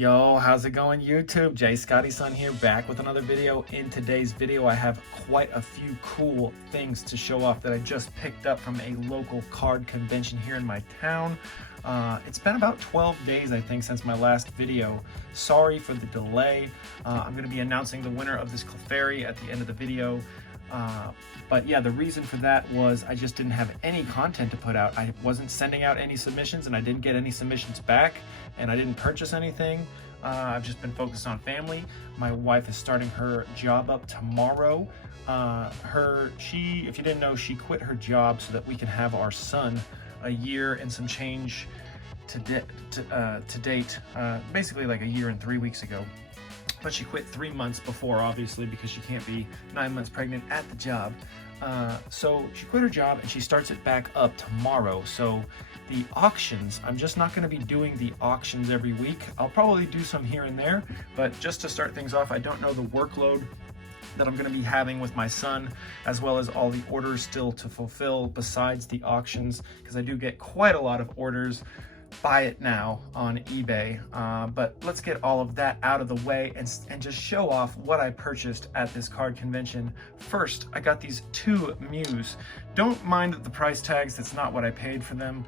Yo, how's it going YouTube? Jay Scotty Son here, back with another video. In today's video, I have quite a few cool things to show off that I just picked up from a local card convention here in my town. It's been about 12 days, I think, since my last video. Sorry for the delay. I'm going to be announcing the winner of this Clefairy at the end of the video. But yeah, the reason for that was I just didn't have any content to put out. I wasn't sending out any submissions and I didn't get any submissions back, and I didn't purchase anything. I've just been focused on family. My wife is starting her job up tomorrow. If you didn't know, she quit her job so that we can have our son a year and some change to date, basically like a year and 3 weeks ago. But she quit 3 months before, obviously, because she can't be 9 months pregnant at the job. So she quit her job and she starts it back up tomorrow. So the auctions, I'm just not going to be doing the auctions every week. I'll probably do some here and there, but just to start things off, I don't know the workload that I'm going to be having with my son, as well as all the orders still to fulfill besides the auctions, because I do get quite a lot of orders. Buy it now on eBay, but let's get all of that out of the way and just show off what I purchased at this card convention. First, I got these two Mews. Don't mind the price tags, that's not what I paid for them.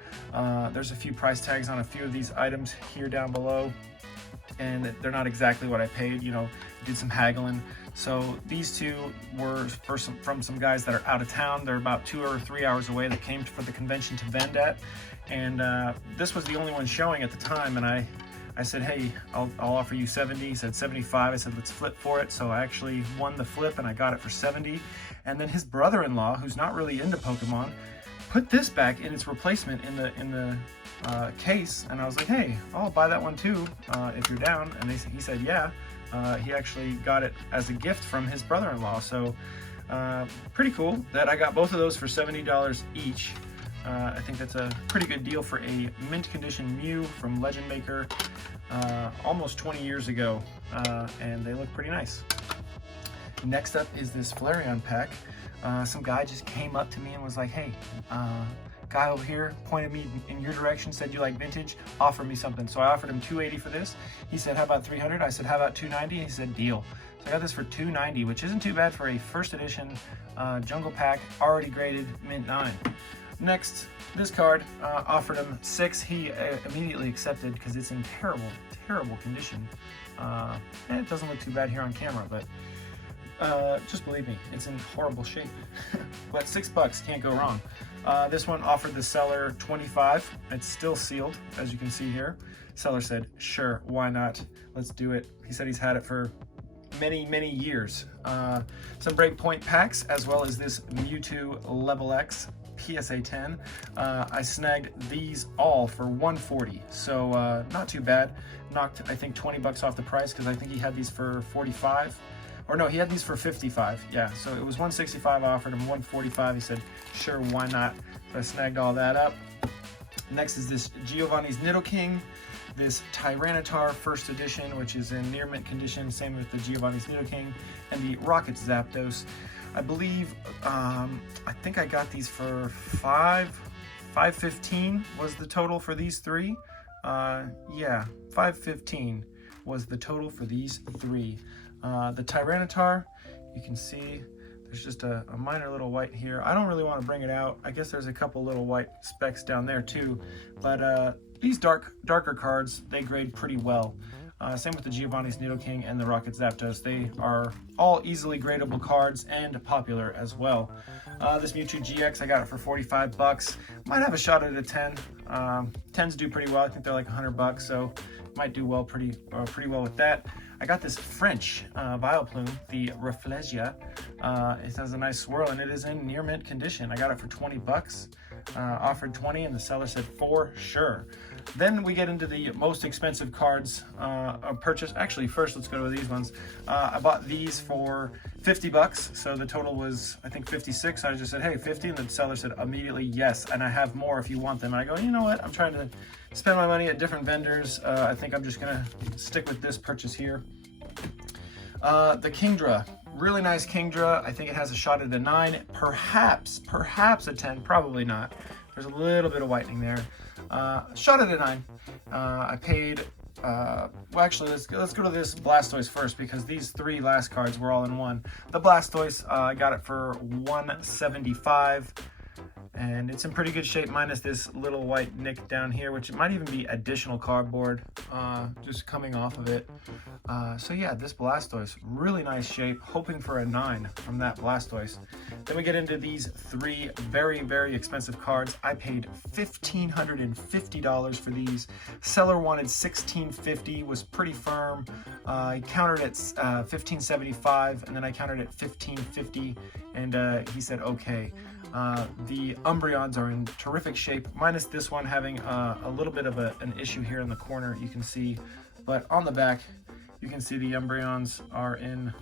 There's a few price tags on a few of these items here down below, and they're not exactly what I paid. You know, did some haggling. So these two were from some guys that are out of town. They're about 2 or 3 hours away. They came for the convention to vend at, and this was the only one showing at the time. And I said, hey, I'll offer you 70. He said 75. I said, let's flip for it. So I actually won the flip and I got it for 70. And then his brother-in-law, who's not really into Pokemon, put this back in its replacement in the case. And I was like, hey, I'll buy that one too if you're down. And he said, yeah. He actually got it as a gift from his brother-in-law. So pretty cool that I got both of those for $70 each. I think that's a pretty good deal for a mint condition Mew from Legend Maker almost 20 years ago, and they look pretty nice. Next up is this Flareon pack. Some guy just came up to me and was like, hey, guy over here pointed me in your direction, said you like vintage, offer me something. So I offered him $280 for this. He said, how about $300? I said, how about $290? He said, deal. So I got this for $290, which isn't too bad for a first edition jungle pack, already graded mint 9. Next, this card, offered him $6. He immediately accepted because it's in terrible condition. And it doesn't look too bad here on camera, but just believe me, it's in horrible shape. But $6, can't go wrong. This one offered the seller $25. It's still sealed, as you can see here. Seller said, sure, why not? Let's do it. He said he's had it for many years. Some Breakpoint packs, as well as this Mewtwo Level X PSA 10. I snagged these all for $140, so not too bad. Knocked, I think, 20 bucks off the price, because I think he had these for 45. Or no, he had these for 55. Yeah, so it was 165. I offered him 145. He said, sure, why not? So I snagged all that up. Next is this Giovanni's Nidoking, this Tyranitar first edition, which is in near mint condition, same with the Giovanni's Nidoking, and the Rocket Zapdos. I believe, I think I got these for $515 was the total for these three. Yeah, $515 was the total for these three. The Tyranitar, you can see there's just a minor little white here. I don't really want to bring it out. I guess there's a couple little white specks down there too, but these darker cards, they grade pretty well. Same with the Giovanni's Nidoking and the Rocket Zapdos. They are all easily gradable cards and popular as well. This Mewtwo GX, I got it for 45 bucks. Might have a shot at a 10. 10s do pretty well. I think they're like 100 bucks, so might do well, pretty well with that. I got this French Vileplume, the Rafflesia. It has a nice swirl and it is in near mint condition. I got it for 20 bucks. Offered 20 and the seller said for sure. Then we get into the most expensive cards purchase. Actually, first let's go to these ones. I bought these for 50 bucks, so the total was, I think, 56. I just said, hey, 50, and the seller said immediately yes, and I have more if you want them. And I go, you know what, I'm trying to spend my money at different vendors. I think I'm just gonna stick with this purchase here. The Kingdra, really nice Kingdra. I think it has a shot at a 9, perhaps a 10, probably not. There's a little bit of whitening there. Shot at a 9. I paid well, actually, let's go to this Blastoise first, because these three last cards were all in one. The Blastoise, I got it for $175. And it's in pretty good shape, minus this little white nick down here, which might even be additional cardboard just coming off of it. So yeah, this Blastoise, really nice shape, hoping for a 9 from that Blastoise. Then we get into these three very, very expensive cards. I paid $1,550 for these. Seller wanted $1,650, was pretty firm. I countered at $1,575, and then I countered at $1,550, and he said okay. The Umbreons are in terrific shape, minus this one having a little bit of an issue here in the corner, you can see. But on the back, you can see the Umbreons are in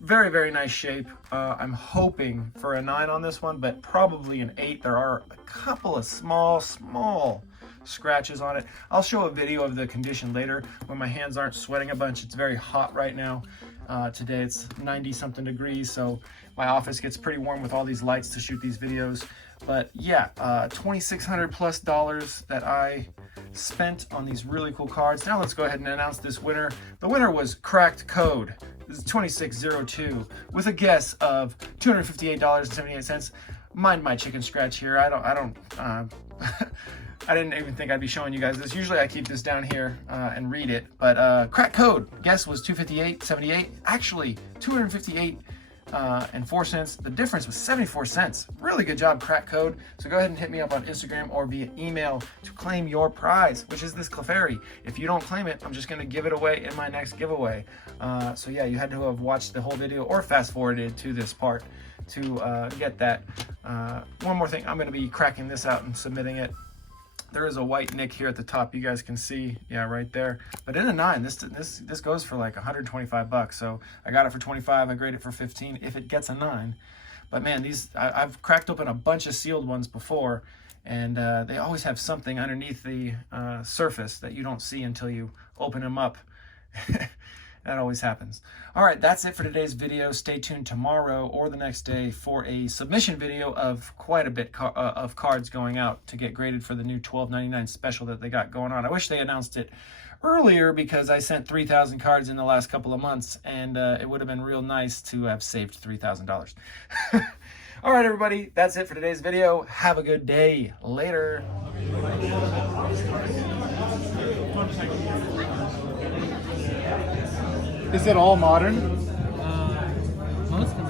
very, very nice shape. I'm hoping for a 9 on this one, but probably an 8. There are a couple of small scratches on it. I'll show a video of the condition later when my hands aren't sweating a bunch. It's very hot right now. Today it's 90 something degrees, so my office gets pretty warm with all these lights to shoot these videos. But yeah, $2,600 plus that I spent on these really cool cards. Now let's go ahead and announce this winner. The winner was Cracked Code. This is 2602 with a guess of $258.78. Mind my chicken scratch here. I didn't even think I'd be showing you guys this. Usually I keep this down here and read it, but Crack Code, guess was $258.78. Actually, $258 and 4 cents. The difference was 74 cents. Really good job, Crack Code. So go ahead and hit me up on Instagram or via email to claim your prize, which is this Clefairy. If you don't claim it, I'm just going to give it away in my next giveaway. So yeah, you had to have watched the whole video or fast forwarded to this part to get that. One more thing, I'm going to be cracking this out and submitting it. There is a white nick here at the top, you guys can see, yeah, right there. But in a 9, this goes for like 125 bucks. So I got it for 25, I grade it for 15 if it gets a 9. But man, these I've cracked open a bunch of sealed ones before, and they always have something underneath the surface that you don't see until you open them up. That always happens. All right, that's it for today's video. Stay tuned tomorrow or the next day for a submission video of quite a bit of cards going out to get graded for the new $12.99 special that they got going on. I wish they announced it earlier, because I sent 3,000 cards in the last couple of months, and it would have been real nice to have saved $3,000. All right, everybody, that's it for today's video. Have a good day. Later. Is it all modern? Most of